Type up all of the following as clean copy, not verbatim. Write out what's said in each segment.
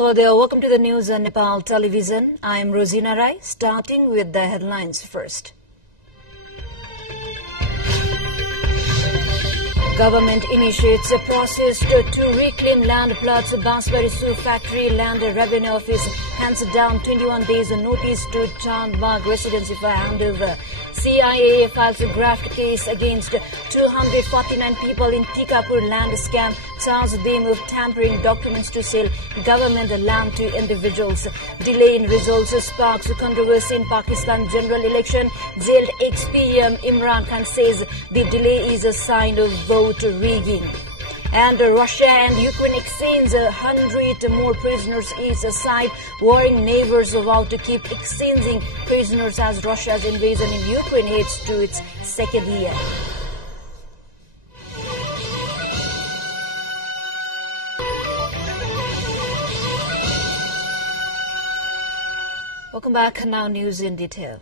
Hello there, welcome to the news on Nepal television. I am Rosina Rai, starting with the headlines first. Government initiates a process to reclaim land plots. Basbari Su Factory Land Revenue Office hands down 21 days notice to Chandbagh residency for handover. CIA files a graft case against 249 people in Tikapur land scam, charged them of tampering documents to sell government land to individuals. Delay in results sparks controversy in Pakistan general election. Jailed ex-PM Imran Khan says the delay is a sign of vote rigging. And Russia and Ukraine exchange 100 more prisoners each side. Warring neighbors vow to keep exchanging prisoners as Russia's invasion in Ukraine heads to its second year. Welcome back. Now news in detail.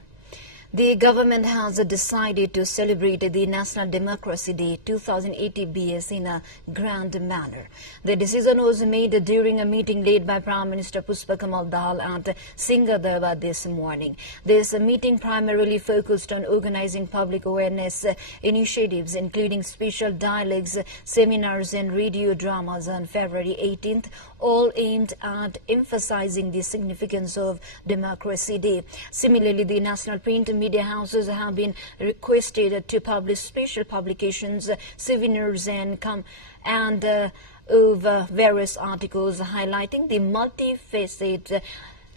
The government has decided to celebrate the National Democracy Day 2018 BS in a grand manner. The decision was made during a meeting led by Prime Minister Pushpa Kamal Dahal at Singadeva this morning. This meeting primarily focused on organizing public awareness initiatives, including special dialogues, seminars and radio dramas on February 18th, all aimed at emphasizing the significance of Democracy Day. Similarly, the national print media houses have been requested to publish special publications, souvenirs and of various articles highlighting the multifaceted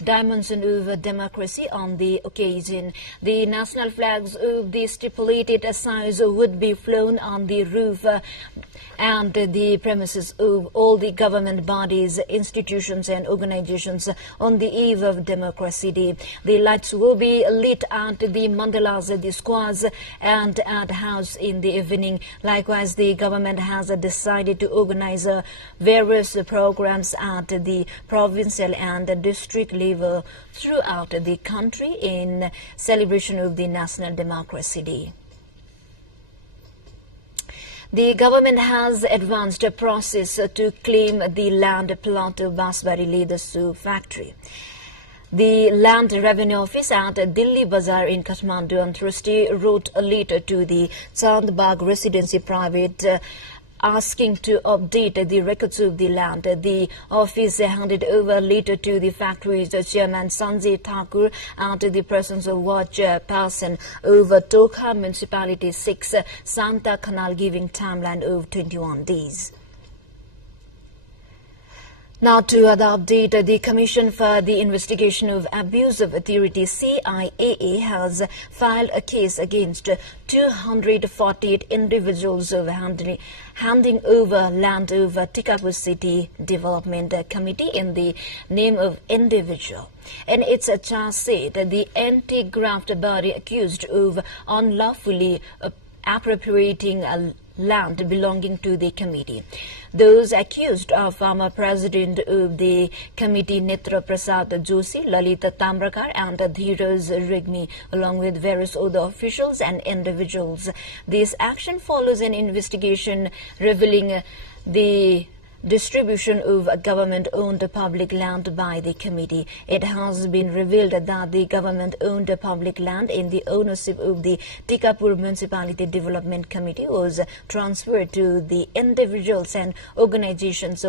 dimension of democracy on the occasion. The national flags of the stipulated size would be flown on the roof and the premises of all the government bodies, institutions and organizations on the eve of Democracy Day. The lights will be lit at the mandalas, the squares and at house in the evening. Likewise, the government has decided to organize various programs at the provincial and district level throughout the country in celebration of the National Democracy Day. The government has advanced a process to claim the land plot of Basbari Leather Su Factory. The Land Revenue Office at Delhi Bazaar in Kathmandu on Thursday wrote a letter to the Chandbagh Residency Private asking to update the records of the land. The office handed over later to the factory's chairman Sanjay Thakur at the presence of ward chairperson over Tokha Municipality 6 Santa Canal, giving timeline of 21 days. Now to other update, the Commission for the Investigation of Abuse of Authority CIAA has filed a case against 248 individuals of handing over land of Tikapur City Development Committee in the name of individual. And its charge said that the anti-graft body accused of unlawfully appropriating land belonging to the committee. Those accused are former president of the committee Netra Prasad Joshi, Lalita Tambrakar and Dheeraj Rigmi, along with various other officials and individuals. This action follows an investigation revealing the distribution of government-owned public land by the committee. It has been revealed that the government-owned public land in the ownership of the Tikapur Municipality Development Committee was transferred to the individuals and organizations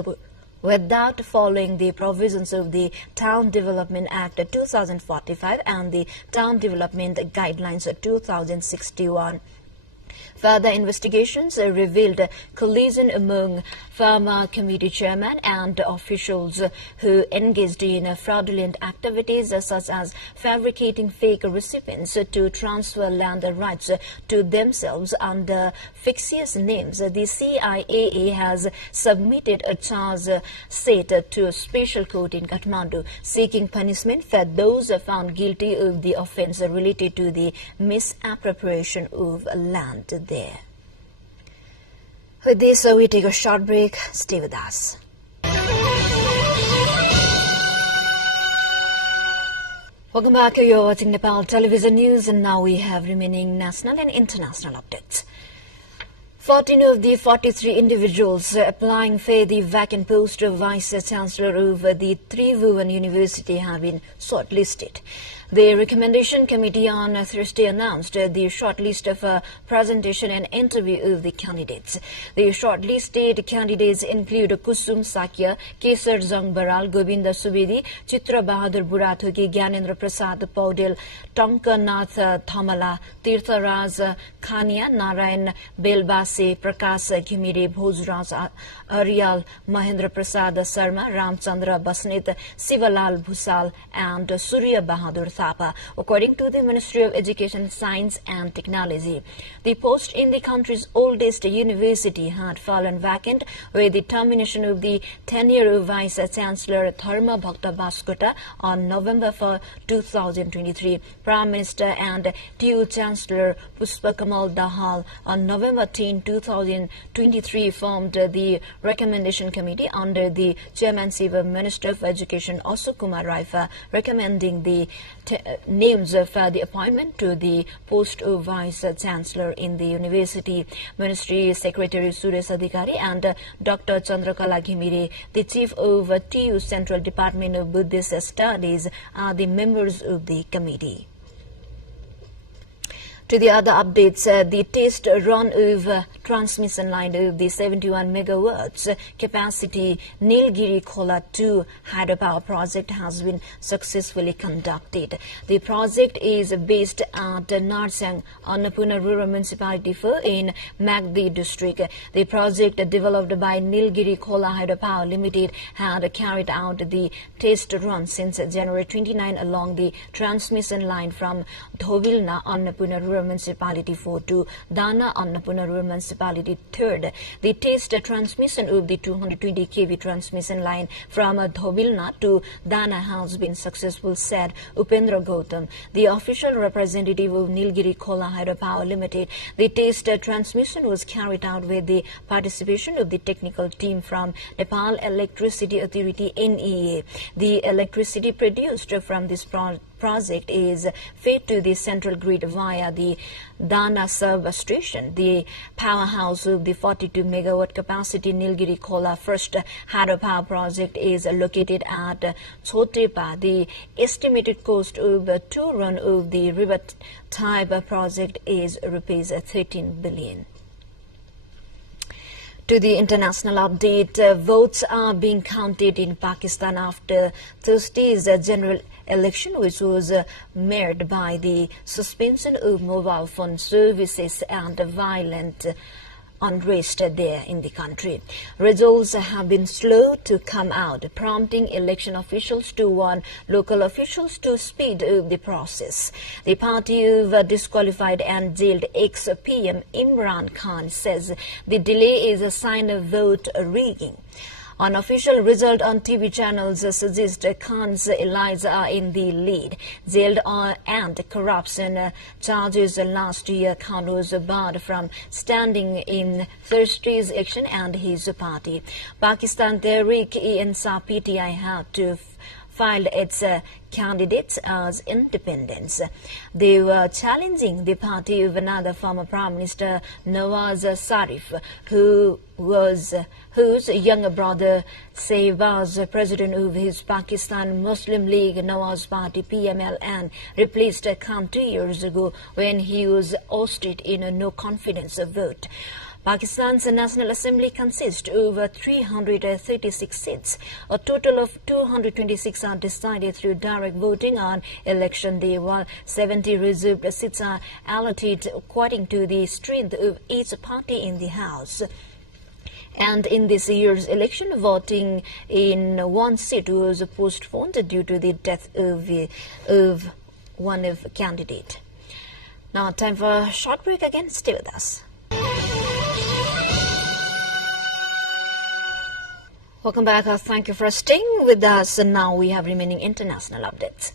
without following the provisions of the Town Development Act 2045 and the Town Development Guidelines 2061. Further investigations revealed collusion among former committee chairman and officials who engaged in fraudulent activities such as fabricating fake recipients to transfer land rights to themselves under fictitious names. The CIAA has submitted a charge set to a special court in Kathmandu seeking punishment for those found guilty of the offence related to the misappropriation of land there. With this, we take a short break. Stay with us. Welcome back. You're watching Nepal Television News, and now we have remaining national and international updates. 14 of the 43 individuals applying for the vacant post of Vice-Chancellor of the Tribhuvan University have been shortlisted. The recommendation committee on Thursday announced the shortlist of presentation and interview of the candidates. The shortlisted candidates include Kusum Sakya, Kesar Jang Baral, Govinda Subedi, Chitra Bahadur Burathoki, Gyanendra Prasad Paudel, Tonka Nath Thamala, Tirtharaj Khania, Narayan Belbase, Prakash Ghimire, Bhojraj Aryal, Mahendra Prasad Sarma, Ramchandra Basnit, Sivalal Bhusal, and Surya Bahadur Thapa, according to the Ministry of Education, Science and Technology. The post in the country's oldest university had fallen vacant with the termination of the tenure of Vice-Chancellor Dharma Bhakta Baskota on November 4, 2023. Prime Minister and TU Chancellor Pushpa Kamal Dahal on November 10, 2023 formed the recommendation committee under the chairmanship of Minister of Education Ashok Kumar Raifa, recommending the names for the appointment to the post of Vice-Chancellor in the University. Ministry Secretary Suresh Adhikari and Dr. Chandrakala Ghimire, the Chief of TU Central Department of Buddhist Studies, are the members of the committee. To the other updates, the test run of transmission line of the 71 megawatts capacity Nilgiri Khola 2 hydropower project has been successfully conducted. The project is based at Narsang, Annapurna Rural Municipality 4 in Magdi district. The project developed by Nilgiri Khola Hydropower Limited had carried out the test run since January 29 along the transmission line from Dhobilna, Annapurna Rural Municipality 4 to Dana, Annapurna Rural Municipality 3rd. The test transmission of the 220 kV transmission line from Dhobilna to Dana has been successful, said Upendra Gautam, the official representative of Nilgiri Khola Hydropower Limited. The test transmission was carried out with the participation of the technical team from Nepal Electricity Authority (NEA). The electricity produced from this project is fed to the central grid via the Dana substation. The powerhouse of the 42 megawatt capacity Nilgiri Khola first hydropower project is located at Chotepa. The estimated cost of the two run of the river type project is rupees 13 billion. To the international update, votes are being counted in Pakistan after Thursday's general election, which was marred by the suspension of mobile phone services and violent unrest there in the country. Results have been slow to come out, prompting election officials to warn local officials to speed up the process. The party of disqualified and jailed ex-PM Imran Khan says the delay is a sign of vote rigging. Unofficial result on TV channels suggest Khan's allies are in the lead. Jailed and corruption charges last year, Khan was barred from standing in Thursday's election and his party. Pakistan Tehreek-e-Insaf PTI had to filed its candidates as independents. They were challenging the party of another former Prime Minister Nawaz Sharif, whose younger brother was president of his Pakistan Muslim League Nawaz Party PMLN, replaced Khan 2 years ago when he was ousted in a no-confidence vote. Pakistan's National Assembly consists of 336 seats. A total of 226 are decided through direct voting on election day, while 70 reserved seats are allotted according to the strength of each party in the House. And in this year's election, voting in one seat was postponed due to the death of one of the candidates. Now, time for a short break again. Stay with us. Welcome back. Thank you for staying with us. And now we have remaining international updates.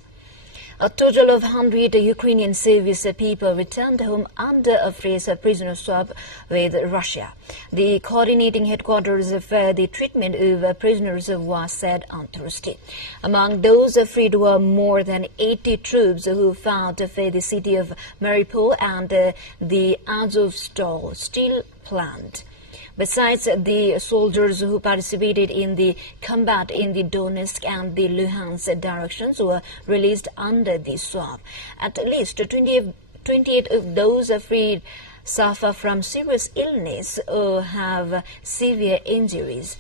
A total of 100 Ukrainian service people returned home under a fresh prisoner swap with Russia. The coordinating headquarters for the treatment of prisoners was said on Thursday. Among those freed were more than 80 troops who fought for the city of Mariupol and the Azovstal steel plant. Besides the soldiers who participated in the combat in the Donetsk and the Luhansk directions were released under the swap. At least 28 of those freed suffer from serious illness or have severe injuries.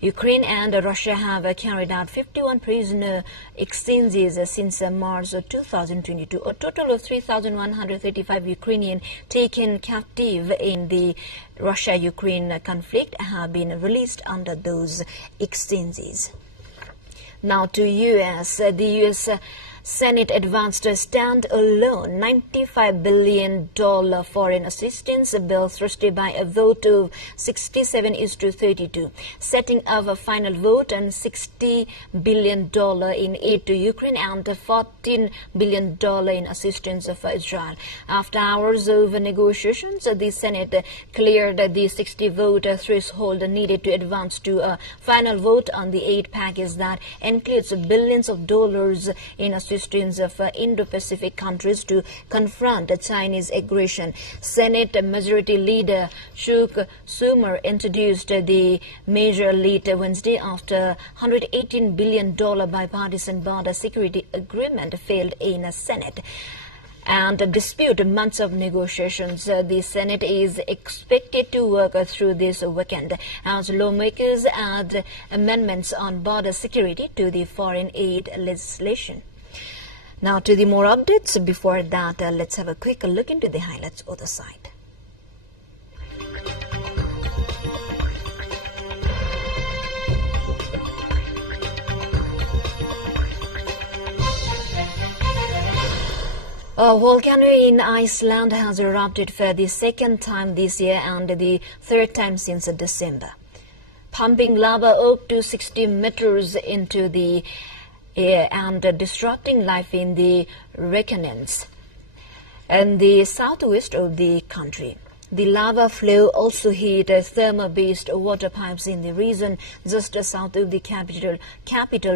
Ukraine and Russia have carried out 51 prisoner exchanges since March 2022. A total of 3,135 Ukrainians taken captive in the Russia-Ukraine conflict have been released under those exchanges. Now to U.S. The U.S. Senate advanced a stand-alone $95 billion foreign assistance bill Thursday by a vote of 67-32, setting up a final vote on $60 billion in aid to Ukraine and $14 billion in assistance for Israel. After hours of negotiations, the Senate cleared the 60-vote threshold needed to advance to a final vote on the aid package that includes billions of dollars in assistance for Indo-Pacific countries to confront the Chinese aggression. Senate Majority Leader Chuck Schumer introduced the measure late Wednesday after $118 billion bipartisan border security agreement failed in the Senate. And dispute months of negotiations. The Senate is expected to work through this weekend as lawmakers add amendments on border security to the foreign aid legislation. Now to the more updates. Before that, let's have a quick look into the highlights of the site. A volcano in Iceland has erupted for the second time this year and the third time since December, pumping lava up to 60 meters into the air and disrupting life in the Reykjanes in the southwest of the country. The lava flow also hit thermal-based water pipes in the region just south of the capital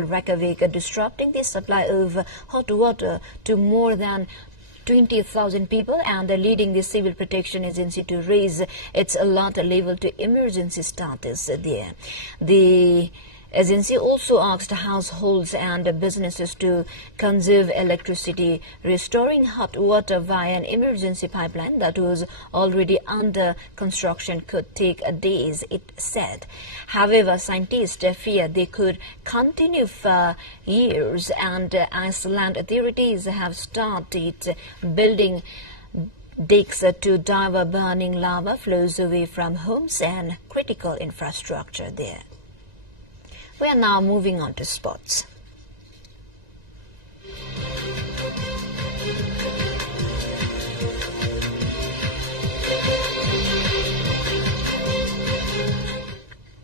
Reykjavik, disrupting the supply of hot water to more than 20,000 people and leading the Civil Protection Agency to raise its alert level to emergency status there. The agency also asked households and businesses to conserve electricity. Restoring hot water via an emergency pipeline that was already under construction could take days, it said. However, scientists fear they could continue for years, and Iceland authorities have started building dikes to divert burning lava flows away from homes and critical infrastructure there. We are now moving on to sports.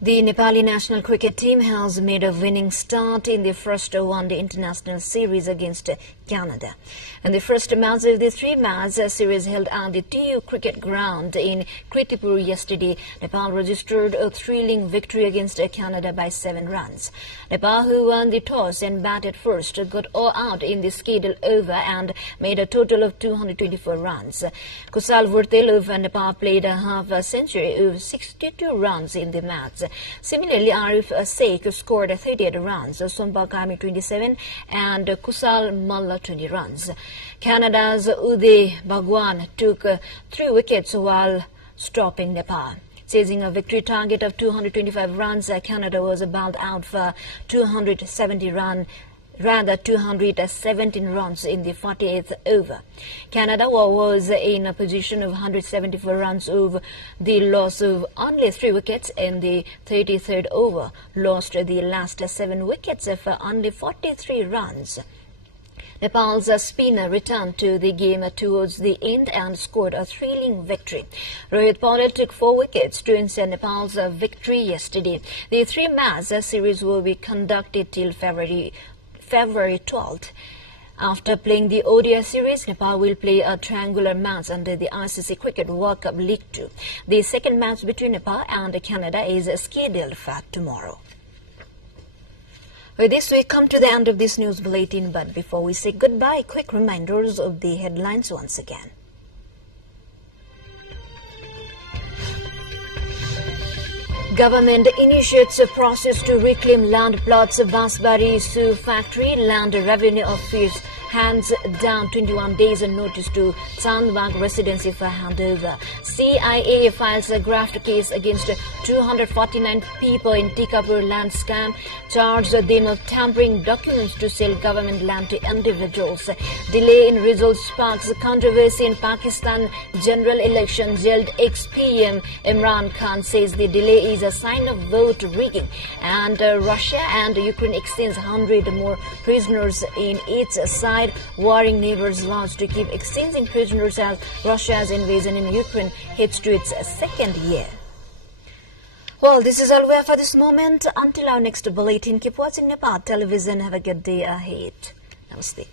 The Nepali national cricket team has made a winning start in the first one-day international series against Canada. In the first match of the three-match series held at the TU Cricket Ground in Kirtipur yesterday, Nepal registered a thrilling victory against Canada by 7 runs. Nepal, who won the toss and batted first, got all out in the scheduled over and made a total of 224 runs. Kusal Vurtel of Nepal played a half-century of 62 runs in the match. Similarly, Arif Sheikh scored 38 runs, Sonpal Karmi 27 and Kusal Malla 20 runs. Canada's Uday Bhagwan took 3 wickets while stopping Nepal. Chasing a victory target of 225 runs, Canada was bowled out for 217 runs in the 48th over. Canada was in a position of 174 runs over the loss of only 3 wickets in the 33rd over, lost the last 7 wickets for only 43 runs. Nepal's spinner returned to the game towards the end and scored a thrilling victory. Rohit Paul took 4 wickets to ensure Nepal's victory yesterday. The 3-match series will be conducted till February 12th. After playing the ODI series, Nepal will play a triangular match under the ICC Cricket World Cup League 2. The second match between Nepal and Canada is scheduled for tomorrow. With this, we come to the end of this news bulletin, but before we say goodbye, quick reminders of the headlines once again. Government initiates a process to reclaim land plots of Basbari Shoe Factory. Land Revenue Office hands down 21 days notice to Chandbag residency for handover. CIA files a graft case against 249 people in Tikapur land scam, charged them of tampering documents to sell government land to individuals. Delay in results sparks controversy in Pakistan general elections. Jailed ex-PM Imran Khan says the delay is a sign of vote rigging. And Russia and Ukraine exchange 100 more prisoners in each side. Warring neighbors vows to keep exchanging prisoners as Russia's invasion in Ukraine heads to its second year. Well, this is all we have for this moment. Until our next bulletin, keep watching Nepal television. Have a good day ahead. Namaste.